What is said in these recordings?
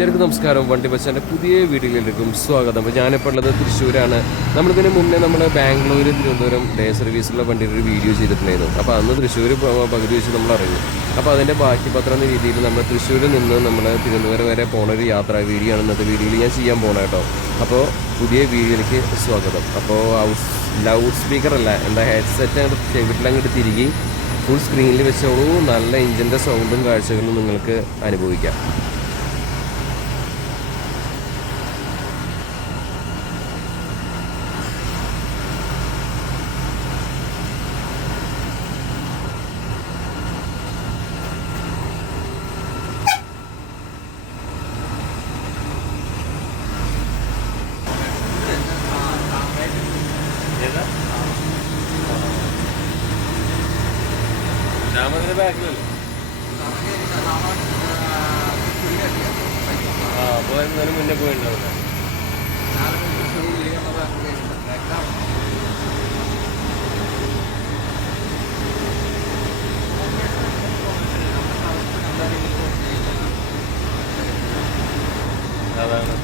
എല്ലാവർക്കും നമസ്കാരം. വണ്ടി ബസ്സാൻ്റെ പുതിയ വീഡിയോയിലേക്കും സ്വാഗതം. അപ്പോൾ ഞാനിപ്പോൾ ഉള്ളത് തൃശ്ശൂരാണ്. നമ്മളിതിന് മുന്നേ നമ്മൾ ബാംഗ്ലൂർ തിരുവനന്തപുരം ഡേ സർവീസുള്ള വണ്ടിയുടെ ഒരു വീഡിയോ ചെയ്തിട്ടുണ്ടായിരുന്നു. അപ്പോൾ അന്ന് തൃശ്ശൂർ പകുതി വെച്ച് നമ്മൾ ഇറങ്ങി. അപ്പോൾ അതിൻ്റെ ബാക്കി പത്രം എന്ന രീതിയിൽ നമ്മൾ തൃശ്ശൂരിൽ നിന്ന് നമ്മൾ തിരുവനന്തപുരം വരെ പോകുന്ന ഒരു യാത്രാ വീഡിയോ ആണ് ഇന്നത്തെ വീഡിയോയിൽ ഞാൻ ചെയ്യാൻ പോകണം കേട്ടോ. അപ്പോൾ പുതിയ വീഡിയോയിലേക്ക് സ്വാഗതം. അപ്പോൾ ലൗഡ് സ്പീക്കർ അല്ല, എന്താ ഹെഡ്സെറ്റ് അങ്ങോട്ട് ചെവിട്ടിലങ്ങോട്ട് തിരികെ ഫുൾ സ്ക്രീനിൽ വെച്ചോളൂ. നല്ല എഞ്ചിൻ്റെ സൗണ്ടും കാഴ്ചകളും നിങ്ങൾക്ക് അനുഭവിക്കാം. രാമതിൻ്റെ ബാക്കിലല്ലേ? അപ്പോൾ എന്നാലും മുന്നേ പോയിട്ടുണ്ടാവില്ല. അതാണ്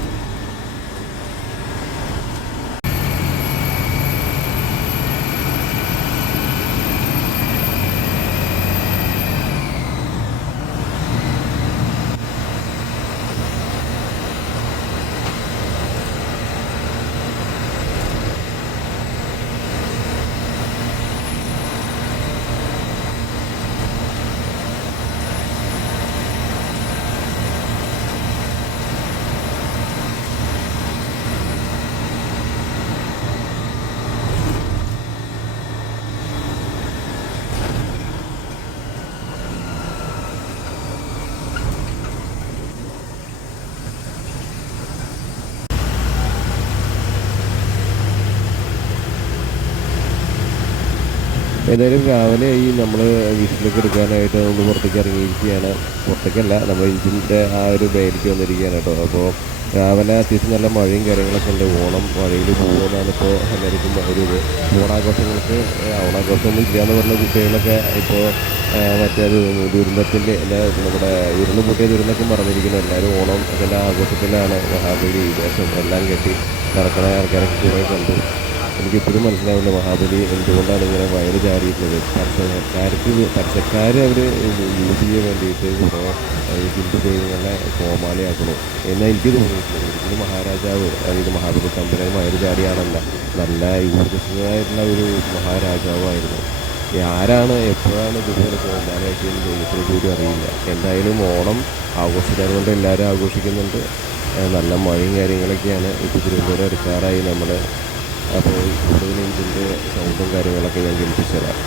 ഏതായാലും രാവിലെ ഈ നമ്മൾ വീട്ടിലേക്ക് എടുക്കാനായിട്ട് ഒന്ന് പുറത്തേക്ക് ഇറങ്ങിയിരിക്കുകയാണ്. പുറത്തേക്കല്ല, നമ്മൾ എഞ്ചിൻ്റെ ആ ഒരു ബേയിലേക്ക് വന്നിരിക്കുകയാണ് കേട്ടോ. അപ്പോൾ രാവിലെ അത്യാവശ്യം നല്ല മഴയും കാര്യങ്ങളൊക്കെ ഉണ്ട്. ഓണം മഴയിൽ പോകുമെന്നാണ് ഇപ്പോൾ എല്ലാവർക്കും ഒരു ഇത്. ഓണാഘോഷങ്ങൾക്ക് ഓണാഘോഷമൊന്നും ഇല്ലയെന്ന് പറഞ്ഞ കുട്ടികളൊക്കെ ഇപ്പോൾ മറ്റേ ദുരന്തത്തിൻ്റെ അല്ല നമ്മുടെ ഉരുള് പൊട്ടിയ ദുരന്തമൊക്കെ മറന്നിരിക്കുന്നു. എല്ലാവരും ഓണം അതിൻ്റെ ആഘോഷത്തിലാണ്. മഹാബലി വേഷം എല്ലാം കെട്ടി നടക്കണ ആൾക്കാരൊക്കെ കുറേ കണ്ടു. എനിക്കിപ്പോഴും മനസ്സിലാവില്ല മഹാബലി എന്തുകൊണ്ടാണ് ഇങ്ങനെ വയറ് ചാടിയിരുന്നത്. പരസ്യക്കാർ അവർ യൂസ് ചെയ്യാൻ വേണ്ടിയിട്ട് കുറേ ഹിന്ദു ദൈവങ്ങളെ കോമാളിയാക്കണു എന്നാൽ എനിക്ക് തോന്നിയിട്ടുണ്ട്. ഒരിക്കലും മഹാരാജാവ് അതായത് മഹാബലി തമ്പുരാൻ വയറ് ചാടിയാണല്ല, നല്ല ഊർജ്ജസ്വനായിട്ടുള്ള ഒരു മഹാരാജാവായിരുന്നു. ആരാണ് എപ്പോഴാണ് ഇതുപോലെ കോമാളിയാക്കിയെന്ന് ദൈവത്തിന് കൂടി അറിയില്ല. എന്തായാലും ഓണം ആഘോഷിക്കാൻ കൊണ്ട് എല്ലാവരും ആഘോഷിക്കുന്നുണ്ട്. നല്ല മഴയും കാര്യങ്ങളൊക്കെയാണ്. ഇപ്പോൾ തിരുവനന്തപുരം എടുക്കാറായി നമ്മൾ. അപ്പോൾ കൂടുതൽ ഇതിൻ്റെ സൗണ്ടും കാര്യങ്ങളൊക്കെ ഞാൻ കേൾപ്പിച്ചു തരാം.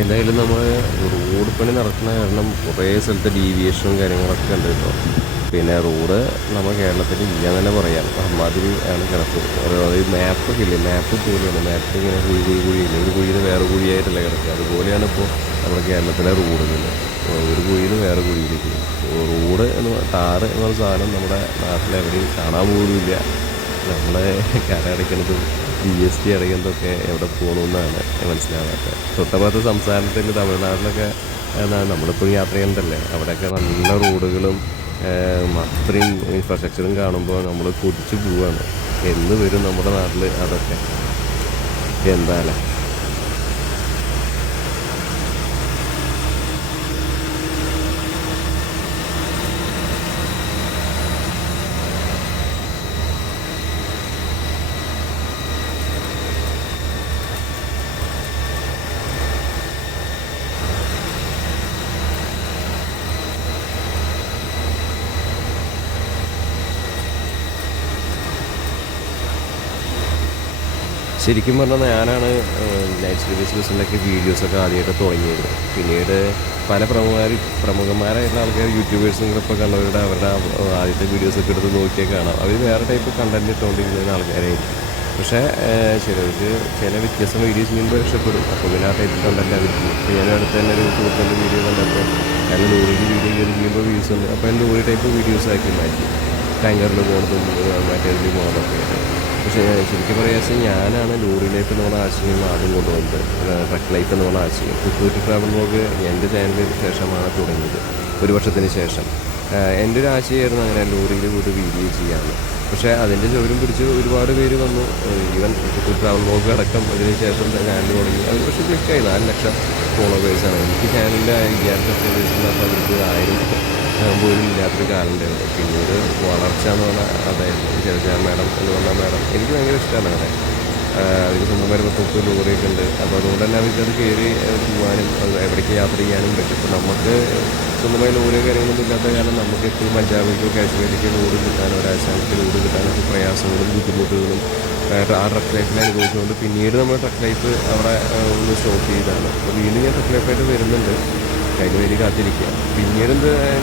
എന്തായാലും നമ്മൾ റോഡ് പണി നടക്കുന്ന കാരണം കുറേ സ്ഥലത്ത് ഡീവിയേഷനും കാര്യങ്ങളൊക്കെ ഉണ്ട് കേട്ടോ. പിന്നെ റോഡ് നമ്മൾ കേരളത്തിൽ ഇല്ല തന്നെ പറയാം. അമ്മാതിരി ആണ് കിടക്കും. അതായത് മാപ്പൊക്കെ ഇല്ലേ, മാപ്പ് പോലെയാണ്. മാപ്പ് ഇങ്ങനെ കുഴിയില്ല, ഒരു കുഴിയിൽ വേറെ കുഴിയായിട്ടല്ല കിടക്കുക. അതുപോലെയാണ് ഇപ്പോൾ നമ്മുടെ കേരളത്തിലെ റോഡുകൾ. ഒരു കുഴിയിൽ വേറെ കുഴിയിലേക്ക് റോഡ് ടാറ് എന്നുള്ള സാധനം നമ്മുടെ നാട്ടിലെവിടെയും കാണാൻ പോലുമില്ല. നമ്മൾ കര അടയ്ക്കുന്നതും GST അടയ്ക്കുന്നതൊക്കെ എവിടെ പോകണമെന്നാണ് മനസ്സിലാകാത്തത്. തൊട്ടപ്പുറത്തെ സംസ്ഥാനത്തിൽ തമിഴ്നാട്ടിലൊക്കെ നമ്മളിപ്പോൾ യാത്ര ചെയ്യുന്നുണ്ടല്ലേ, അവിടെയൊക്കെ നല്ല റോഡുകളും അത്രയും ഇൻഫ്രാസ്ട്രക്ചറും കാണുമ്പോൾ നമ്മൾ കൊതിച്ച് പോവുകയാണ്. എന്ന് വരും നമ്മുടെ നാട്ടിൽ അതൊക്കെ? എന്തായാലും ശരിക്കും പറഞ്ഞാൽ ഞാനാണ് നൈറ്റ് സർവീസ് ബസ്സിൻ്റെയൊക്കെ വീഡിയോസൊക്കെ ആദ്യമായിട്ട് തുടങ്ങിയത്. പിന്നീട് പല പ്രമുഖന്മാരായിട്ടുള്ള ആൾക്കാർ യൂട്യൂബേഴ്സും കൂടെ ഇപ്പോൾ കണ്ടവരുടെ അവരുടെ ആദ്യത്തെ വീഡിയോസൊക്കെ എടുത്ത് നോക്കിയാൽ കാണാം. അവർ വേറെ ടൈപ്പ് കണ്ടൻറ്റ് ഇട്ടുകൊണ്ടിരിക്കുന്ന ആൾക്കാരായിരിക്കും. പക്ഷേ ചിലർക്ക് ചില വ്യത്യസ്ത വീഡിയോസ് ചെയ്യുമ്പോൾ ഇഷ്ടപ്പെടും. അപ്പോൾ പിന്നെ ആ ടൈപ്പ് കണ്ടൻറ്റ് അവർക്ക്. ഇപ്പോൾ ഞാൻ അടുത്ത് തന്നെ ഒരു സുഹൃത്തിൻ്റെ വീഡിയോ കണ്ടപ്പോൾ ഞാൻ ലോറിയിൽ വീഡിയോ കയറി ചെയ്യുമ്പോൾ വ്യൂസ് ഉണ്ട്. അപ്പോൾ ഞാൻ ലോറി ടൈപ്പ് വീഡിയോസ് ആക്കി മാറ്റി, ടാങ്കറിൽ പോകുന്നതും മറ്റേ പോകുന്നതൊക്കെ. പക്ഷേ ശരിക്കും പറയാച്ചാൽ ഞാനാണ് ലോറി ലൈഫ് എന്നുള്ള ആശയം ആദ്യം കൊണ്ടുവന്നത്. ട്രക്ക് ലൈഫ് എന്നുള്ള ആശയം കുട്ടൂറ്റി ട്രാവൽ വ്ലോഗ് എൻ്റെ ചാനലിന് ശേഷമാണ് തുടങ്ങിയത്, ഒരു വർഷത്തിന് ശേഷം. എൻ്റെ ഒരു ആശയമായിരുന്നു അങ്ങനെ ലോറിയിൽ പോയിട്ട് വീഡിയോ ചെയ്യാമെന്ന്. പക്ഷേ അതിൻ്റെ ചോരും പിടിച്ച് ഒരുപാട് പേര് വന്നു. ഈവൻ കുട്ടൂറ്റി ട്രാവൽ വ്ലോഗ് അടക്കം അതിന് ശേഷം ചാനൽ തുടങ്ങി. അത് പക്ഷേ ക്ലിക്കായി 4 ലക്ഷം ഫോളോവേഴ്സാണ്. എനിക്ക് ചാനലിൻ്റെ 5000 സബ്സ്ക്രൈബേഴ്സിനകത്ത് അവർക്ക് 1000 പോലും ഇല്ലാത്തൊരു കാലം ഉണ്ടായിരുന്നു. പിന്നീട് വളർച്ച എന്ന് പറഞ്ഞാൽ അതായിരുന്നു. ചെറിയ മാഡം എന്ന് പറഞ്ഞാൽ മാഡം എനിക്ക് ഭയങ്കര ഇഷ്ടമാണ് അങ്ങനെ. അതിന് സ്വന്തമായി 30 ലോറിയൊക്കെ ഉണ്ട്. അപ്പോൾ അതുകൊണ്ട് തന്നെ അവർക്കത് കയറി പോകാനും എവിടേക്ക് യാത്ര ചെയ്യാനും പറ്റും. ഇപ്പോൾ നമുക്ക് സ്വന്തമായി ലോറിയോ കാര്യങ്ങളൊന്നും ഇല്ലാത്ത കാരണം നമുക്ക് എപ്പോഴും പഞ്ചാബിലേക്കോ കാശ്മീരിലേക്കോ ലോഡ് കിട്ടാനോ രാജസ്ഥാനിലേക്ക് ലോഡ് കിട്ടാനൊക്കെ പ്രയാസങ്ങളും ബുദ്ധിമുട്ടുകളും ആ ട്രക്ക് ലൈഫിൽ അനുഭവിച്ചുകൊണ്ട് പിന്നീട് നമ്മൾ ട്രക്ക് ലൈഫ് അവിടെ ഒന്ന് സ്റ്റോപ്പ് ചെയ്താണ്. അപ്പോൾ വീണ്ടും ഞാൻ ട്രക്ക് ലൈഫായിട്ട് വരുന്നുണ്ട്. അതിന് വേണ്ടി കാത്തിരിക്കുക. പിന്നീട്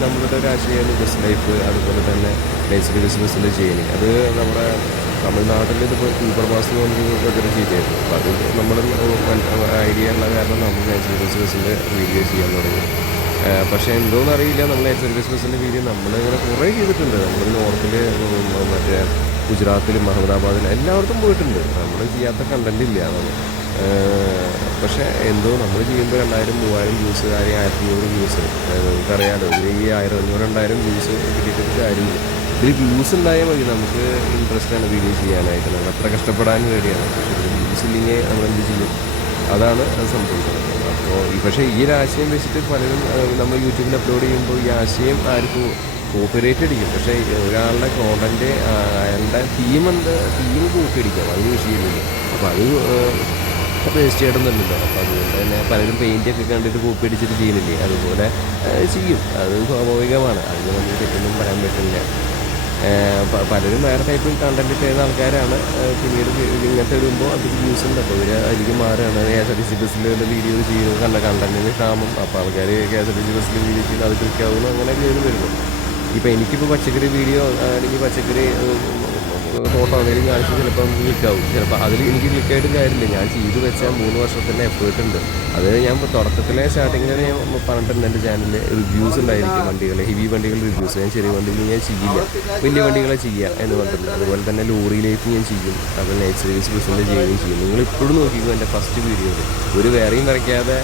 നമ്മളുടെ ഒരു ആശയമാണ് ബസ് ലൈഫ്, അതുപോലെ തന്നെ നൈറ്റ് സർവീസ് ബസ്സിൻ്റെ ചെയ്യുന്നത്. അത് നമ്മുടെ തമിഴ്നാട്ടിൽ ഇതിപ്പോൾ സൂപ്പർ മാസ് കൊണ്ടൊരു ചെയ്തായിരുന്നു. അപ്പോൾ അത് നമ്മൾ ഐഡിയ ഉള്ള കാരണം നമ്മൾ നൈറ്റ് സർവീസ് ബസ്സിൻ്റെ വീഡിയോ ചെയ്യാൻ തുടങ്ങി. പക്ഷേ എന്തോന്നറിയില്ല, നമ്മൾ നൈറ്റ് സർവീസ് ബസ്സിൻ്റെ വീഡിയോ നമ്മളിങ്ങനെ കുറേ ചെയ്തിട്ടുണ്ട്. നമ്മൾ നോർത്തിൽ മറ്റേ ഗുജറാത്തിലും അഹമ്മദാബാദിലും എല്ലായിടത്തും പോയിട്ടുണ്ട്. നമ്മൾ ചെയ്യാത്ത കണ്ടൻറ് ഇല്ല നമ്മൾ. പക്ഷേ എന്തോ നമ്മൾ ചെയ്യുമ്പോൾ 2000, 3000 വ്യൂസ്, 1500 വ്യൂസ്. നമുക്കറിയാമല്ലോ, ഇതിൽ ഈ 1000, 500, 2000 വ്യൂസ് കിട്ടിയിട്ട് കാര്യമില്ല. ഇതിൽ വ്യൂസ് ഉണ്ടായാൽ മതി, നമുക്ക് ഇൻട്രസ്റ്റാണ് വീഡിയോ ചെയ്യാനായിട്ട്. നമ്മൾ അത്ര കഷ്ടപ്പെടാനും റെഡിയാണ്. പക്ഷേ ഇതിൽ വ്യൂസ് ഇല്ലെങ്കിൽ നമ്മളെന്ത് ചെയ്യും? അതാണ് അത് സംഭവിക്കുന്നത്. അപ്പോൾ പക്ഷേ ഈ ഒരു ആശയം വെച്ചിട്ട് പലരും നമ്മൾ യൂട്യൂബിൽ അപ്ലോഡ് ചെയ്യുമ്പോൾ ഈ ആശയം ആർക്കും കോപ്പിറൈറ്റ് അടിക്കും. പക്ഷേ ഒരാളുടെ കോണ്ടൻറ്റ് അയാളുടെ തീം കോപ്പി അടിക്കാം, അതിന് വിഷയമില്ല. അപ്പോൾ അത് വേസ്റ്റ് ചെയ്യണമെന്നുണ്ടല്ലോ. അപ്പോൾ അതുകൊണ്ട് തന്നെ പലരും പെയിൻറ്റൊക്കെ കണ്ടിട്ട് കോപ്പി അടിച്ചിട്ട് ചെയ്യുന്നില്ലേ, അതുപോലെ ചെയ്യും. അത് സ്വാഭാവികമാണ്, അതിന് നമുക്ക് തെറ്റൊന്നും പറയാൻ പറ്റില്ല. പലരും വേറെ ടൈപ്പ് കണ്ടൻറ്റ് ചെയ്യുന്ന ആൾക്കാരാണ്. പിന്നീട് ഇങ്ങനത്തെ വരുമ്പോൾ അത് വ്യൂസ് ഉണ്ട്. അപ്പോൾ ഇവർ അതിലേക്ക് മാറുകയാണ്. KSRTC ബസ്സിൽ വീഡിയോ ചെയ്യുന്നത് കണ്ടൻറ്റിന് ക്ഷാമം. അപ്പോൾ ആൾക്കാർ KSRTC ബസ്സിൽ വീഡിയോ ചെയ്യുന്നത് അത് ക്ലിക്കാവുന്നു, അങ്ങനെ കയറി വരുന്നു. ഇപ്പോൾ എനിക്കിപ്പോൾ പച്ചക്കറി വീഡിയോ അല്ലെങ്കിൽ പച്ചക്കറി ഫോട്ടോ എന്തെങ്കിലും കാണിച്ച് ചിലപ്പം ക്ലിക്കാവും. ചിലപ്പോൾ അതിൽ എനിക്ക് ക്ലിക്കായിട്ട് കാര്യമില്ല. ഞാൻ ചെയ്ത് വെച്ചാൽ 3 വർഷത്തിൻ്റെ എഫേർട്ട് ഉണ്ട്. അത് ഞാൻ തുടക്കത്തിലെ സ്റ്റാർട്ടിങ്ങിൽ ഞാൻ പറഞ്ഞിട്ടുണ്ട് എൻ്റെ ചാനലിൽ റിവ്യൂസ് ഉണ്ടായിരിക്കും. വണ്ടികൾ, ഹെവി വണ്ടികൾ റിവ്യൂസ്. ഞാൻ ചെറിയ വണ്ടികൾ ഞാൻ ചെയ്യില്ല, വലിയ വണ്ടികളെ ചെയ്യുക എന്ന് പറഞ്ഞിട്ടുണ്ട്. അതുപോലെ തന്നെ ലോറി ലൈഫ് ഞാൻ ചെയ്യും, അതുപോലെ നൈറ്റ് സർവീസ് ബസ്സിൻ്റെ ചെയ്യുകയും ചെയ്യും. നിങ്ങൾ ഇപ്പോഴും നോക്കിക്കോ എൻ്റെ ഫസ്റ്റ് വീഡിയോയിൽ ഒരു വേറെയും വരയ്ക്കാതെ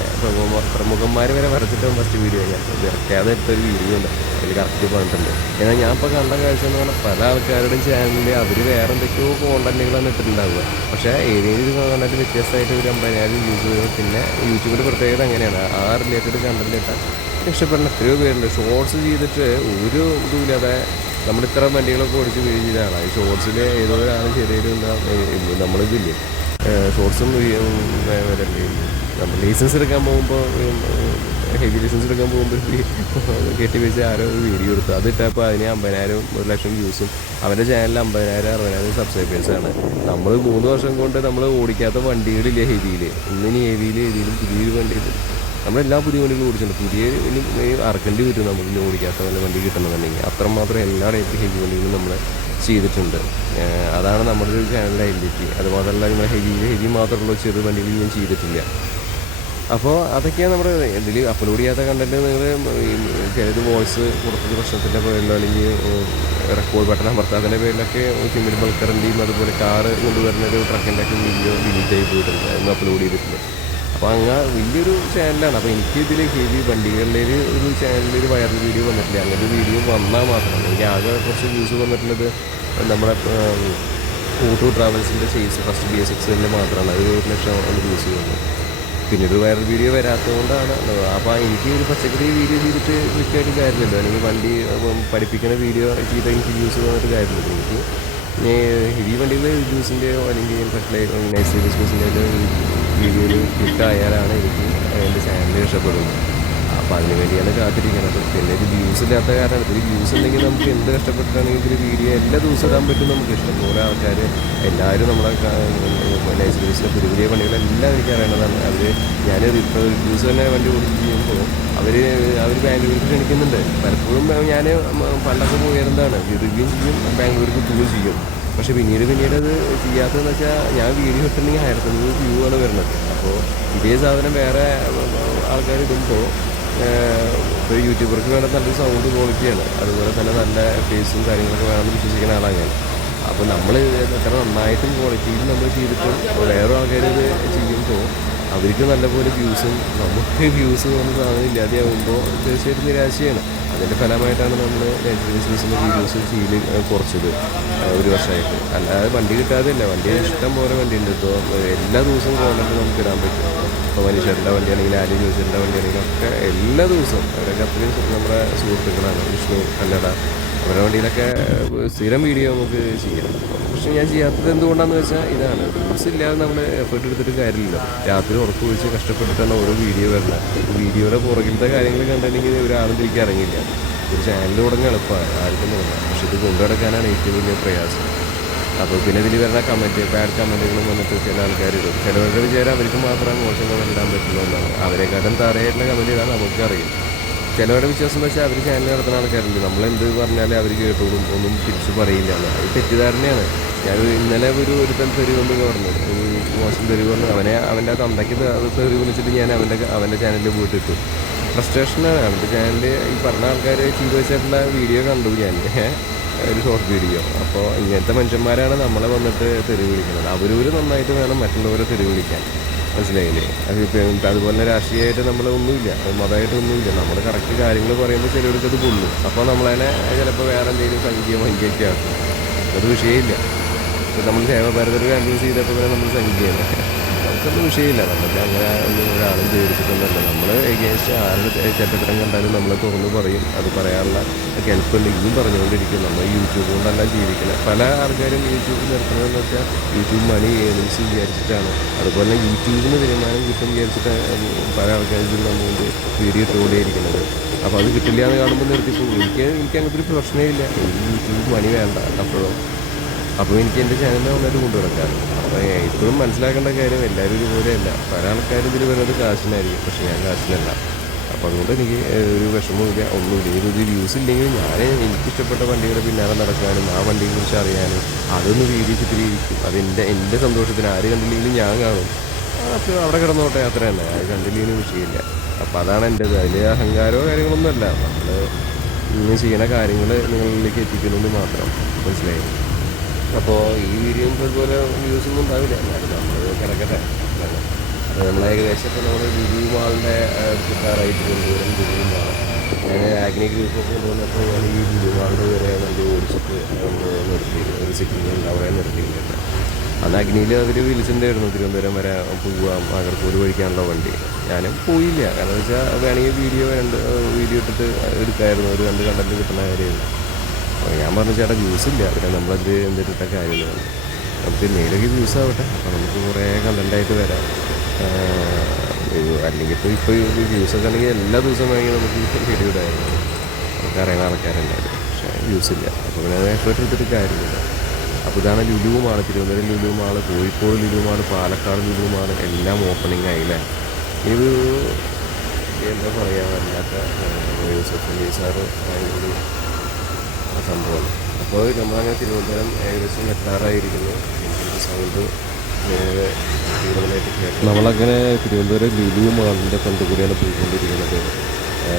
പ്രമുഖന്മാർ വരെ വരച്ചിട്ടും ഫസ്റ്റ് വീഡിയോ ഞാൻ വരയ്ക്കാതെ എടുത്തൊരു വീഡിയോ ഉണ്ട്. അതിൽ കറക്റ്റ് പറഞ്ഞിട്ടുണ്ട്. എന്നാൽ ഞാൻ ഇപ്പോൾ കണ്ട കാഴ്ച എന്ന് പറഞ്ഞാൽ പല ആൾക്കാരുടെയും ചാനലിൽ അവർ വേറെ എന്തൊക്കെയോ കോണ്ടൻറ്റുകളാണ് ഇട്ടിട്ടുണ്ടാവുക. പക്ഷേ ഏതെങ്കിലും ഒരു കണ്ടൻറ്റ് വ്യത്യസ്തമായിട്ട് ഒരു 50,000 വ്യൂസ് വരും. പിന്നെ യൂട്യൂബിൻ്റെ പ്രത്യേകത അങ്ങനെയാണ്, ആ റിലേറ്റഡ് കണ്ടൻറ്റ് ഇട്ടാൽ രക്ഷപ്പെടുന്ന എത്രയോ പേരുണ്ട്. ഷോർട്സ് ചെയ്തിട്ട് ഒരു ഇതുമില്ലാതെ നമ്മളിത്ര വണ്ടികളൊക്കെ ഓടിച്ച് വീഡിയോ ചെയ്തതാണ്. ഈ ഷോർട്സിൽ ഏതോ ഒരാൾ ശരിയായിട്ട് നമ്മളിതില്ലേ ഷോർട്സും നമ്മൾ ലൈസൻസ് എടുക്കാൻ പോകുമ്പോൾ ഹെവി ലൈസൻസ് എടുക്കാൻ പോകുമ്പോൾ കെട്ടി വെച്ച് ആരോ ഒരു വീഡിയോ എടുത്തു, അതിട്ടപ്പോൾ അതിന് 50,000, 1 ലക്ഷം വ്യൂസും. അവൻ്റെ ചാനലിൽ 50,000, 60,000 സബ്സ്ക്രൈബേഴ്സാണ്. നമ്മൾ 3 വർഷം കൊണ്ട് നമ്മൾ ഓടിക്കാത്ത വണ്ടികളില്ല ഹെവിയിൽ. ഇന്നിനി ഹെവിയിലും പുതിയൊരു വണ്ടിയിൽ നമ്മളെല്ലാ പുതിയ വണ്ടികളും ഓടിച്ചിട്ടുണ്ട്. പുതിയ ഇനി അറക്കേണ്ടി വരും നമുക്ക് ഓടിക്കാത്ത വല്ല വണ്ടി കിട്ടണമെന്നുണ്ടെങ്കിൽ. അത്രമാത്രം എല്ലാ ടൈപ്പ് ഹെവി വണ്ടികളും നമ്മൾ ചെയ്തിട്ടുണ്ട്. അതാണ് നമ്മുടെ ഒരു ചാനലിൻ്റെ ഐഡൻറ്റിറ്റി. അതുമാത്രമല്ല, നമ്മൾ ഹെവി മാത്രമുള്ള ചെറു വണ്ടികൾ ഞാൻ ചെയ്തിട്ടില്ല. അപ്പോൾ അതൊക്കെയാണ് നമ്മുടെ ഇതിൽ അപ്ലോഡ് ചെയ്യാത്ത കണ്ടൻറ്റ്. നിങ്ങൾ ചിലത് വോയിസ് കൊടുത്തത് പ്രശ്നത്തിൻ്റെ പേരിലോ അല്ലെങ്കിൽ റെക്കോർഡ് ബട്ടൺ അമർത്താത്തതിൻ്റെ പേരിലൊക്കെ സിമ്പിൾ ബൾക്കറിൻ്റെയും അതുപോലെ കാറ് കൊണ്ടുവരുന്നൊരു ട്രക്കിൻ്റെ ഒക്കെ വീഡിയോ ഡിലീറ്റ് ആയി പോയിട്ടുണ്ട്, അതൊന്ന് അപ്ലോഡ് ചെയ്തിട്ടുണ്ട്. അപ്പോൾ അങ്ങനെ വലിയൊരു ചാനലാണ്. അപ്പോൾ എനിക്ക് ഇതിൽ ഹെവി വണ്ടികളിൽ ഒരു ചാനലിൽ ഒരു വൈറൽ വീഡിയോ വന്നിട്ടില്ല. അങ്ങനെ ഒരു വീഡിയോ വന്നാൽ മാത്രം എനിക്ക് ആകെ കുറച്ച് വ്യൂസ് വന്നിട്ടുള്ളത് നമ്മുടെ ഓട്ടോ ട്രാവൽസിൻ്റെ ചേസ് ഫസ്റ്റ് BS6 തന്നെ മാത്രമാണ്. അത് 1 ലക്ഷം വ്യൂസ് വന്നു. പിന്നെ ഒരു വൈറൽ വീഡിയോ വരാത്തതുകൊണ്ടാണ്. അപ്പോൾ എനിക്ക് ഒരു പച്ചക്കറി വീഡിയോ ചെയ്തിട്ട് ക്ലിക്കായിട്ട് കാര്യമില്ലല്ലോ, അല്ലെങ്കിൽ വണ്ടി പഠിപ്പിക്കുന്ന വീഡിയോ ചെയ്താൽ എനിക്ക് വ്യൂസ് വന്നിട്ട് കാര്യമില്ല. എനിക്ക് ഹെവി വണ്ടിയിൽ റിവ്യൂസിൻ്റെയോ അല്ലെങ്കിൽ നൈസ് ബിസിനസിൻ്റെ വീഡിയോയിൽ ക്ലിക്കായാലാണ് എനിക്ക് എൻ്റെ ചാനൽ ഇഷ്ടപ്പെടുന്നത്. അപ്പോൾ അതിന് വേണ്ടിയാണ് കാത്തിരിക്കുന്നത്. പിന്നെ ഇത് വ്യൂസ് ഇല്ലാത്ത കാരണമാണ്. ഇതിൽ വ്യൂസ് ഉണ്ടെങ്കിൽ നമുക്ക് എന്ത് കഷ്ടപ്പെട്ടിട്ടാണെങ്കിൽ ഇതിൽ വീഡിയോ എല്ലാ ദിവസവും ഇടാൻ പറ്റും. നമുക്ക് ഇഷ്ടംപോലെ ആൾക്കാർ എല്ലാവരും നമ്മളെ നൈസ് ബിസിനസ്സിലെ പുതിയ പുതിയ പണികളെല്ലാം എനിക്ക് അറിയണതാണ്. ഞാൻ ഇപ്പോൾ റിവ്യൂസ് തന്നെ വണ്ടി ഓടിച്ച് ചെയ്യുമ്പോൾ അവർ ബാംഗ്ലൂർക്ക് ക്ഷണിക്കുന്നുണ്ട്. പലപ്പോഴും ഞാൻ പണ്ടൊക്കെ പോയിരുന്നതാണ്, റിവ്യൂ ചെയ്യും, ബാംഗ്ലൂർക്ക് പോവുകയും ചെയ്യും. പക്ഷേ പിന്നീട് അത് ചെയ്യാത്തതെന്ന് വെച്ചാൽ ഞാൻ വീഡിയോ ഇട്ടിട്ടുണ്ടെങ്കിൽ 1500 വ്യൂ ആണ് വരുന്നത്. അപ്പോൾ ഇതേ സാധനം വേറെ ആൾക്കാർ ഇടുമ്പോൾ ഇപ്പോൾ യൂട്യൂബർക്ക് വേണ്ട നല്ലൊരു സൗണ്ട് ക്വാളിറ്റിയാണ്, അതുപോലെ തന്നെ നല്ല ഫേസും കാര്യങ്ങളൊക്കെ വേണമെന്ന് വിശ്വസിക്കുന്ന ആളാണ് ഞാൻ. അപ്പോൾ നമ്മൾ എത്ര നന്നായിട്ടും ക്വാളിറ്റിയിൽ നമ്മൾ ചെയ്തിട്ടും വേറെ ആൾക്കാർ ഇത് ചെയ്യുമ്പോൾ അവർക്ക് നല്ലപോലെ വ്യൂസും നമുക്ക് വ്യൂസ് പോകുന്ന സാധനം ഇല്ലാതെയാകുമ്പോൾ തീർച്ചയായിട്ടും നിരാശയാണ്. അതിൻ്റെ ഫലമായിട്ടാണ് നമ്മൾ ബിസിനസ്സിൻ്റെ വീഡിയോസ് ചെയ്യൽ കുറച്ചത് ഒരു വർഷമായിട്ട്. അല്ലാതെ വണ്ടി കിട്ടാതെയല്ല, വണ്ടി ഇഷ്ടം പോലെ വണ്ടി ഉണ്ട്. ഇപ്പോൾ എല്ലാ ദിവസവും കോണ്ടന്റ് നമുക്ക് ഇടാൻ പറ്റും. ഇപ്പോൾ മനുഷ്യരുടെ വണ്ടിയാണെങ്കിൽ ആര്യ ജോസിൻ്റെ വണ്ടിയാണെങ്കിലും ഒക്കെ എല്ലാ ദിവസവും അവരൊക്കെ അത്രയും നമ്മുടെ സുഹൃത്തുക്കളാണ്. വിഷ്ണു കല്ലട, അവരുടെ വണ്ടിയിലൊക്കെ സ്ഥിരം വീഡിയോ നമുക്ക് ചെയ്യാം. പക്ഷെ ഞാൻ ചെയ്യാത്തത് എന്തുകൊണ്ടാണെന്ന് വെച്ചാൽ ഇതാണ്, വ്യൂസ് ഇല്ലാതെ നമ്മൾ എഫേർട്ട് എടുത്തിട്ട് കാര്യമില്ല. രാത്രി ഉറപ്പ് വെച്ച് കഷ്ടപ്പെട്ടിട്ടാണ് ഓരോ വീഡിയോ വരുന്നത്. വീഡിയോയുടെ പുറകിലത്തെ കാര്യങ്ങൾ കണ്ടിട്ടുണ്ടെങ്കിൽ ഒരാളും തിരികെ ഇറങ്ങില്ല. ഒരു ചാനൽ തുടങ്ങി എളുപ്പമാണ്, ആർക്കും തുടങ്ങാം. പക്ഷെ ഇത് കൊണ്ടുനടക്കാനാണ് ഏറ്റവും വലിയ പ്രയാസം. അപ്പോൾ പിന്നെ ഇതിൽ വരുന്ന കമൻറ്റ്, ബാഡ് കമൻറ്റുകളും വന്നിട്ട് ചില ആൾക്കാരിടും. ചിലവരുടെ വിചാരം അവർക്ക് മാത്രമേ മോശം കമൻറ്റ് ഇടാൻ പറ്റുള്ളൂ എന്നാണ്. അവരെക്കാട്ടും താഴെയായിട്ടുള്ള കമൻറ്റ് ഇടാൻ നമുക്കറിയും. ചിലവരുടെ വിശ്വാസം എന്ന് വെച്ചാൽ അവർ ചാനൽ നടത്തുന്ന ആൾക്കാരുണ്ട്, നമ്മളെന്ത് പറഞ്ഞാലും അവർ കേട്ടോളും, ഒന്നും തിരിച്ച് പറയില്ല എന്ന്. അത് തെറ്റിദ്ധാരണയാണ്. ഞാൻ ഇന്നലെ ഒരുത്തൻ തെറി കൊണ്ട് പറഞ്ഞു, ഒരു മോശം തെറി പറഞ്ഞു. അവൻ്റെ തന്തയ്ക്ക് തെറി വിളിച്ചിട്ട് ഞാൻ അവൻ്റെ ചാനലിൽ പോയിട്ടിട്ടു. ഫ്രസ്ട്രേഷനാണ്. അവൻ്റെ ചാനലിൽ ഈ പറഞ്ഞ ആൾക്കാർ ചെയ്തു വെച്ചിട്ടുള്ള വീഡിയോ കണ്ടു ഞാൻ, ഒരു ഷോർട്ട് വീഡിയോ. അപ്പോൾ ഇങ്ങനത്തെ മനുഷ്യന്മാരാണ് നമ്മളെ വന്നിട്ട് തെറി വിളിക്കുന്നത്. അവരൂർ നന്നായിട്ട് വേണം മറ്റുള്ളവരെ തെറി വിളിക്കാൻ, മനസ്സിലായില്ലേ? അതുപോലെ രാഷ്ട്രീയമായിട്ട് നമ്മളൊന്നുമില്ല, മതമായിട്ടൊന്നുമില്ല. നമ്മൾ കറക്റ്റ് കാര്യങ്ങൾ പറയുമ്പോൾ ചിലവർക്ക് അത് കൊള്ളും. അപ്പോൾ നമ്മളതിനെ ചിലപ്പോൾ വേറെ എന്തെങ്കിലും സംഖ്യയൊക്കെ ആക്കും. അത് വിഷയമില്ല. ഇപ്പോൾ നമ്മൾ സേവാഭാരതത്തിൽ കൺവീൻസ് ചെയ്തപ്പോൾ തന്നെ നമ്മൾ സംഖ്യയാണ്. നമുക്കൊന്നും വിഷയമില്ല. നമുക്ക് അങ്ങനെ ഒന്നും ഒരാളും പേടിച്ചിട്ടൊന്നുമല്ല. നമ്മൾ എഗെയിൻസ്റ്റ് ആരുടെ ചെറ്റത്തരം കണ്ടാലും നമ്മൾ തുറന്ന് പറയും. അത് പറയാനുള്ള കെൽപ്പുണ്ട്, ഇനിയും പറഞ്ഞുകൊണ്ടിരിക്കും. നമ്മൾ യൂട്യൂബ് കൊണ്ടല്ല ജീവിക്കുന്നത്. പല ആൾക്കാരും യൂട്യൂബ് നിർത്തുന്നതെന്ന് വെച്ചാൽ യൂട്യൂബ് മണി ഏണിങ്സ് വിചാരിച്ചിട്ടാണ്. അതുപോലെ യൂട്യൂബിന് വരുമാനം കിട്ടും വിചാരിച്ചിട്ട് പല ആൾക്കാരും ഇതിൽ നമുക്ക് വീഡിയോ ഇട്ടുകൊണ്ടേയിരിക്കുന്നത്. അപ്പോൾ അത് കിട്ടില്ല എന്ന് കാണുമ്പോൾ നിർത്തിപ്പോകും. എനിക്ക് അങ്ങനത്തെ ഒരു പ്രശ്നമേ ഇല്ല. എനിക്ക് യൂട്യൂബ് മണി വേണ്ട അപ്പോൾ എനിക്ക് എൻ്റെ ചാനലിനെ നന്നായിട്ട് കൊണ്ടുനടക്കാറ്. അപ്പോൾ ഇപ്പോഴും മനസ്സിലാക്കേണ്ട കാര്യം എല്ലാവരും ഇതുപോലെയല്ല. പല ആൾക്കാരും ഇതിൽ വരുന്നത് കാശിനായിരിക്കും, പക്ഷേ ഞാൻ കാശിനല്ല. അപ്പോൾ അതുകൊണ്ട് എനിക്ക് ഒരു വിഷമമില്ല, ഒന്നുമില്ല. ഇതൊരു വ്യൂസ് ഇല്ലെങ്കിൽ എനിക്കിഷ്ടപ്പെട്ട വണ്ടികളുടെ പിന്നാലെ നടക്കാനും ആ വണ്ടിയെക്കുറിച്ച് അറിയാനും അതൊന്ന് വീഡിയോ ചിത്രീകരിക്കും. എൻ്റെ സന്തോഷത്തിന് ആര് കണ്ടില്ലെങ്കിലും ഞാൻ കാണും. അപ്പോൾ അവിടെ കിടന്നോട്ടെ, അത്ര തന്നെ. അത് കണ്ടില്ലെങ്കിലും വിഷയമില്ല. അപ്പോൾ അതാണ് എൻ്റേത്. അതിൽ അഹങ്കാരമോ കാര്യങ്ങളൊന്നുമല്ല. നമ്മൾ ഇങ്ങനെ ചെയ്യുന്ന കാര്യങ്ങൾ നിങ്ങളിലേക്ക് എത്തിക്കുന്നത് മാത്രം, മനസ്സിലായി? അപ്പോൾ ഈ വീഡിയോ അതുപോലെ വ്യൂസൊന്നും ഉണ്ടാവില്ല, എന്നാലും നമ്മൾ കിടക്കട്ടെ. അപ്പോൾ നമ്മൾ ഏകദേശം ഇപ്പോൾ നമ്മൾ ലുലു മാളിൻ്റെ കിട്ടാറായിട്ട് കൊണ്ടുവരും. ലുലു മാൾ ഞാൻ ആഗ്നി ഗ്രൂപ്പൊക്കെ കൊണ്ടുവന്നപ്പോൾ ഞാൻ ഈ ലുലു മാളിൻ്റെ വരെ വണ്ടി ഓടിച്ചിട്ട് നിർത്തി, ഒരു സിഗ്നൽ അവിടെ നിർത്തിയിട്ടുണ്ട്. അന്ന് അഗ്നിയിൽ അവർ വിളിച്ചിട്ടുണ്ടായിരുന്നു തിരുവനന്തപുരം വരെ പോവാം, അകർപ്പൂർ വഴിക്കാനുള്ള വണ്ടി. ഞാനും പോയില്ല. കാരണം വെച്ചാൽ വേണമെങ്കിൽ വീഡിയോ ഇട്ടിട്ട് എടുക്കായിരുന്നു, ഒരു 2 കണ്ടന്റ് കിട്ടുന്ന കാര്യമില്ല. അപ്പോൾ ഞാൻ പറഞ്ഞു, ചേട്ടാ വ്യൂസ് ഇല്ല, പിന്നെ നമ്മളത് എന്തിട്ട കാര്യമില്ല, നമുക്ക് നേരൊക്കെ വ്യൂസ് ആവട്ടെ, അപ്പോൾ നമുക്ക് കുറേ കണ്ടൻറ്റായിട്ട് വരാം. അല്ലെങ്കിൽ ഇപ്പോൾ വ്യൂസൊക്കെ ആണെങ്കിൽ എല്ലാ ദിവസവും വേണമെങ്കിൽ നമുക്ക് വീഡിയോ ഇടായിരുന്നു, നമുക്ക് അറിയുന്ന ആൾക്കാരുണ്ടായിരുന്നു. പക്ഷേ വ്യൂസ് ഇല്ല. അപ്പോൾ പിന്നെ അത് എഫേർട്ട് എടുത്തിട്ട് കാര്യമില്ല. അപ്പോൾ ഇതാണ് Lulu mall. Thiruvananthapuram Lulu mall, Kozhikode Lulu mall, Palakkad Lulu mall എല്ലാം ഓപ്പണിംഗ് ആയില്ലേ. ഇത് എന്താ പറയുക, വല്ലാത്ത യൂസഫ് സാറ് ഭയങ്കര സംഭവമാണ്. അപ്പോൾ നമ്മളങ്ങനെ തിരുവനന്തപുരം ഏകദേശം എത്താറായിരിക്കുന്നു. സൗണ്ട് കൂടുതലായിട്ട് കേട്ടത്. നമ്മളങ്ങനെ തിരുവനന്തപുരം ലുലു മാളിൻ്റെ ഫ്രണ്ട് കൂടിയാണ് പോയിക്കൊണ്ടിരിക്കുന്നത്.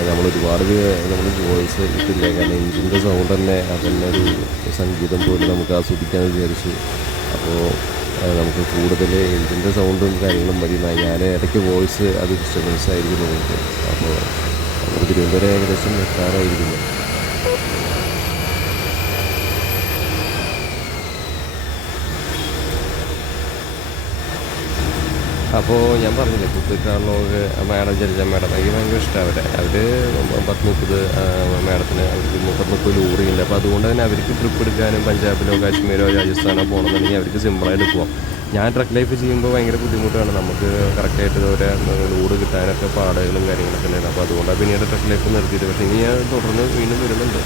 നമ്മൾ ഒരുപാട് നമ്മൾ വോയിസ് ഇട്ടില്ല, കാരണം എഞ്ചിൻ്റെ സൗണ്ട് തന്നെ അതന്നെ ഒരു സംഗീതം പോലെ നമുക്ക് ആസ്വദിക്കാമെന്ന് വിചാരിച്ചു. അപ്പോൾ നമുക്ക് കൂടുതൽ എഞ്ചിൻ്റെ സൗണ്ടും കാര്യങ്ങളും മതി. ഞാൻ ഇടയ്ക്ക് വോയിസ് അത് ഡിസ്റ്റർബൻസ് ആയിരിക്കും നമുക്ക്. അപ്പോൾ നമ്മൾ തിരുവനന്തപുരം ഏകദേശം എത്താറായിരിക്കുന്നു. അപ്പോൾ ഞാൻ പറഞ്ഞില്ലേ cook travelogue madam Jalaja madam എനിക്ക് ഭയങ്കര ഇഷ്ടമാണ്. അവർ 30 മാഡത്തിന് അവർക്ക് 30 ലോറിയുണ്ട്. അപ്പോൾ അതുകൊണ്ട് തന്നെ അവർക്ക് ട്രിപ്പ് എടുക്കാനും പഞ്ചാബിലോ കാശ്മീരോ രാജസ്ഥാനോ പോകണമെന്നുണ്ടെങ്കിൽ അവർക്ക് സിമ്പിളായിട്ട് പോകാം. ഞാൻ ട്രക്ക് ലൈഫ് ചെയ്യുമ്പോൾ ഭയങ്കര ബുദ്ധിമുട്ടാണ്, നമുക്ക് കറക്റ്റായിട്ട് ഇതുവരെ ലോഡ് കിട്ടാനൊക്കെ പാടുകളും കാര്യങ്ങളൊക്കെ ഉണ്ടായിരുന്നു. അപ്പോൾ അതുകൊണ്ടാണ് പിന്നീട് ട്രക്ക് ലൈഫ് നിർത്തിയത്. പക്ഷേ ഇനി ഞാൻ തുടർന്ന് വീണ്ടും വരുന്നുണ്ട്.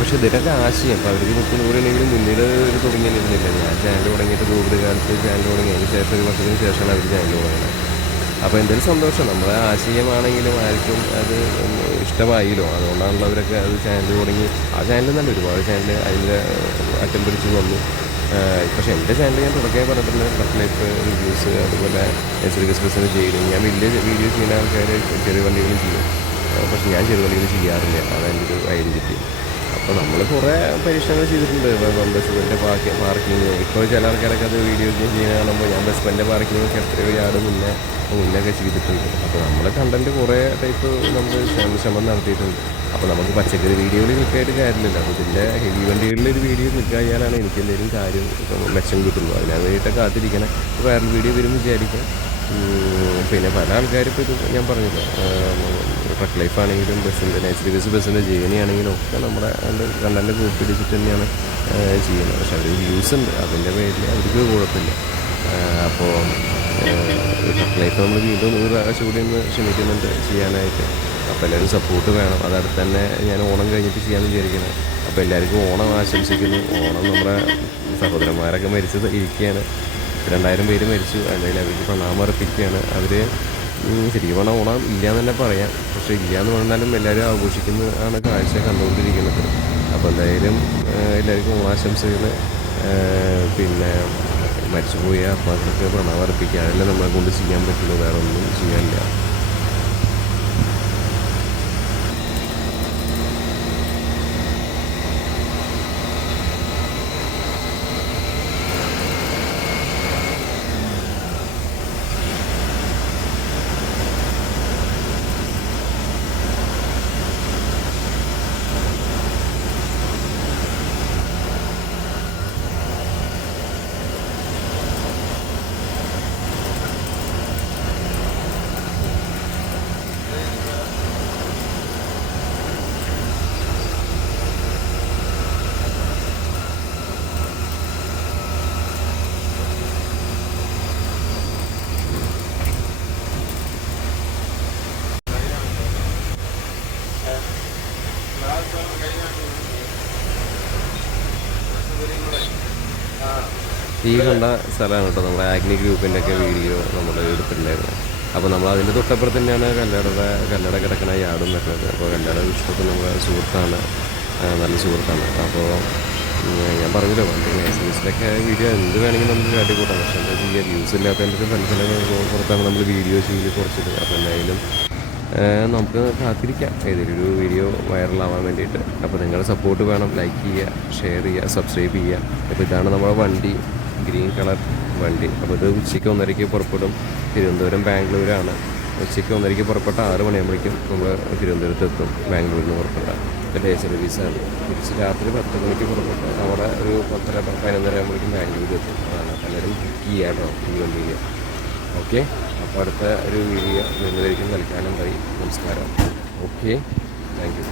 പക്ഷേ ഇതിനൊക്കെ ആശയം അപ്പോൾ അവർക്ക് 30 നൂറുണ്ടെങ്കിലും മുന്നിൽ ഒരു തുടങ്ങിയിരുന്നില്ല. ഞാൻ ചാനൽ തുടങ്ങിയിട്ട് കോവിഡ് കാലത്ത് ചാനൽ തുടങ്ങി, അതിന് ശേഷം ഒരു വർഷത്തിന് ശേഷമാണ് അവർ ചാനൽ തുടങ്ങുന്നത്. അപ്പോൾ എന്തൊരു സന്തോഷം, നമ്മുടെ ആശയമാണെങ്കിലും ആർക്കും അത് ഇഷ്ടമായില്ലോ, അതുകൊണ്ടാണല്ലോ അവരൊക്കെ അത് ചാനൽ തുടങ്ങി. ആ ചാനൽ നല്ല ഒരുപാട് ചാനൽ അതിൻ്റെ അറ്റം പിടിച്ച് വന്നു. പക്ഷേ എൻ്റെ ചാനൽ ഞാൻ തുടക്കമേ പറഞ്ഞിട്ടുണ്ട്, ട്രക്ക് ലൈഫ് റിവ്യൂസ്, അതുപോലെ എക്സ്പ്രസിന് ചെയ്യുന്നു. ഞാൻ വലിയ വീഡിയോ ചെയ്യുന്ന ആൾക്കാർ ചെറിയ വണ്ടികളും ചെയ്യും, പക്ഷേ ഞാൻ ചെറിയ വണ്ടികൾ ചെയ്യാറില്ല. അതെൻ്റെ ഒരു ഐഡൻറ്റിറ്റി. അപ്പോൾ നമ്മൾ കുറേ പരീക്ഷണങ്ങൾ ചെയ്തിട്ടുണ്ട്. ബസ്സിൻ്റെ പാർക്കിങ്, ഇപ്പോൾ ചില ആൾക്കാരൊക്കെ അത് വീഡിയോ ചെയ്യുന്ന കാണുമ്പോൾ ഞാൻ ബസ്സിൻ്റെ പാർക്കിങ്ങൊക്കെ എത്രയോ യാർഡ് മുന്നൊക്കെ ചെയ്തിട്ടുണ്ട്. അപ്പോൾ നമ്മൾ കണ്ടൻറ്റ് കുറേ ടൈപ്പ് നമ്മൾ ശ്രമം നടത്തിയിട്ടുണ്ട്. അപ്പോൾ നമുക്ക് പച്ചക്കറി വീഡിയോയിൽ ക്ലിക്കായിട്ട് കാര്യമില്ലല്ലോ. അപ്പോൾ ഇതിൻ്റെ ഹെവി വണ്ടികളിൽ ഒരു വീഡിയോ ക്ലിക്കായാലാണ് എനിക്ക് എന്തെങ്കിലും കാര്യം മെച്ചം കിട്ടുള്ളൂ. അതിനു വേണ്ടിയിട്ട് കാത്തിരിക്കണം. വൈറൽ വീഡിയോ വരും വിചാരിക്കാം. പിന്നെ പല ആൾക്കാരും ഇപ്പോൾ ഇത് ഞാൻ പറഞ്ഞില്ല, ട്രക്ക് ലൈഫ് ആണെങ്കിലും ബസ്സിൻ്റെ ബസ്സിൻ്റെ ജേണി ആണെങ്കിലും ഒക്കെ നമ്മുടെ കണ്ടൻറ്റ് കൂട്ടിടിച്ചിട്ട് തന്നെയാണ് ചെയ്യുന്നത്. പക്ഷെ അവർ വ്യൂസ് ഉണ്ട്, അതിൻ്റെ പേരിൽ അവർക്ക് കുഴപ്പമില്ല. അപ്പോൾ ട്രക്ക് ലൈഫ് നമ്മൾ വീണ്ടും 100 പ്രാവശ്യം കൂടി ഒന്ന് ശ്രമിക്കുന്നുണ്ട് ചെയ്യാനായിട്ട്. അപ്പോൾ എല്ലാവരും സപ്പോർട്ട് വേണം. അതടുത്ത് തന്നെ ഞാൻ ഓണം കഴിഞ്ഞിട്ട് ചെയ്യാമെന്ന് വിചാരിക്കുന്നത്. അപ്പോൾ എല്ലാവർക്കും ഓണം ആശംസിക്കുന്നു. ഓണം നമ്മുടെ സഹോദരന്മാരൊക്കെ മരിച്ചത് ഇരിക്കുകയാണ്. 2000 പേര് മരിച്ചു. എന്തായാലും അവർക്ക് പ്രണാമം അർപ്പിക്കുകയാണ്. അവർ ശരിക്കും പറഞ്ഞാൽ ഓണം ഇല്ല എന്ന് തന്നെ പറയാം. പക്ഷേ ഇല്ല എന്ന് പറഞ്ഞാലും എല്ലാവരും ആഘോഷിക്കുന്നതാണ് കാഴ്ച കണ്ടുകൊണ്ടിരിക്കുന്നത്. അപ്പോൾ എന്തായാലും എല്ലാവർക്കും ഓണാശംസകൾ. പിന്നെ മരിച്ചുപോയ ആത്മാക്കൾക്ക് പ്രണാമം അർപ്പിക്കുക, അതെല്ലാം നമ്മളെ കൊണ്ട് ചെയ്യാൻ പറ്റുള്ളൂ, വേറെ ഒന്നും ചെയ്യാനില്ല. ഈ കണ്ട സ്ഥലമാണ് കേട്ടോ നമ്മുടെ ആഗ്നി ഗ്രൂപ്പിൻ്റെ ഒക്കെ വീഡിയോ നമ്മൾ എടുത്തിട്ടുണ്ടായിരുന്നു. അപ്പോൾ നമ്മൾ അതിൻ്റെ തൊട്ടപ്പുറത്ത് തന്നെയാണ് കല്ലട കിടക്കുന്ന യാർഡും വരുന്നത്. അപ്പോൾ കല്ലട വിഷ്ണുക്ക് നമ്മുടെ സുഹൃത്താണ്, നല്ല സുഹൃത്താണ്. അപ്പോൾ ഞാൻ പറഞ്ഞല്ലോ വണ്ടി ലൈസൻസിലൊക്കെ വീഡിയോ എന്ത് വേണമെങ്കിലും നമുക്ക് കാട്ടിക്കൂട്ടാം. പക്ഷേ എന്താ ചെയ്യുക, വ്യൂസ് ഇല്ലാത്തതിൻ്റെ ഫ്രണ്ട്സിനൊക്കെ പുറത്താണ് നമ്മൾ വീഡിയോ ചെയ്ത് കുറച്ചത്. അപ്പോൾ എന്തായാലും നമുക്ക് കാത്തിരിക്കാം ഏതെങ്കിലും ഒരു വീഡിയോ വൈറലാവാൻ വേണ്ടിയിട്ട്. അപ്പോൾ നിങ്ങളുടെ സപ്പോർട്ട് വേണം. ലൈക്ക് ചെയ്യുക, ഷെയർ ചെയ്യുക, സബ്സ്ക്രൈബ് ചെയ്യുക. അപ്പോൾ ഇതാണ് നമ്മുടെ വണ്ടി, ഗ്രീൻ കളർ വണ്ടി. അപ്പോൾ ഇത് ഉച്ചയ്ക്ക് 1:30 പുറപ്പെടും. തിരുവനന്തപുരം ബാംഗ്ലൂരാണ്. ഉച്ചയ്ക്ക് 1:30 പുറപ്പെട്ട 6 മണിയാകുമ്പോഴേക്കും നമ്മൾ തിരുവനന്തപുരത്ത് എത്തും. ബാംഗ്ലൂരിൽ നിന്ന് പുറപ്പെടാം. ഡേ സർവീസാണ്. തിരിച്ച് രാത്രി 10 മണിക്ക് പുറപ്പെട്ട് അവിടെ ഒരു 10-11 ആകുമ്പോഴേക്കും ബാംഗ്ലൂരിൽ എത്തും. അതാണ് എല്ലാവരും ബുക്ക് ചെയ്യാം കേട്ടോ ഈ വണ്ടിയിൽ. ഓക്കെ, അപ്പോൾ അടുത്ത ഒരു വീഡിയോ വരുന്നതായിരിക്കും. തൽക്കാലം ബൈ, നമസ്കാരം. Okay, thank you.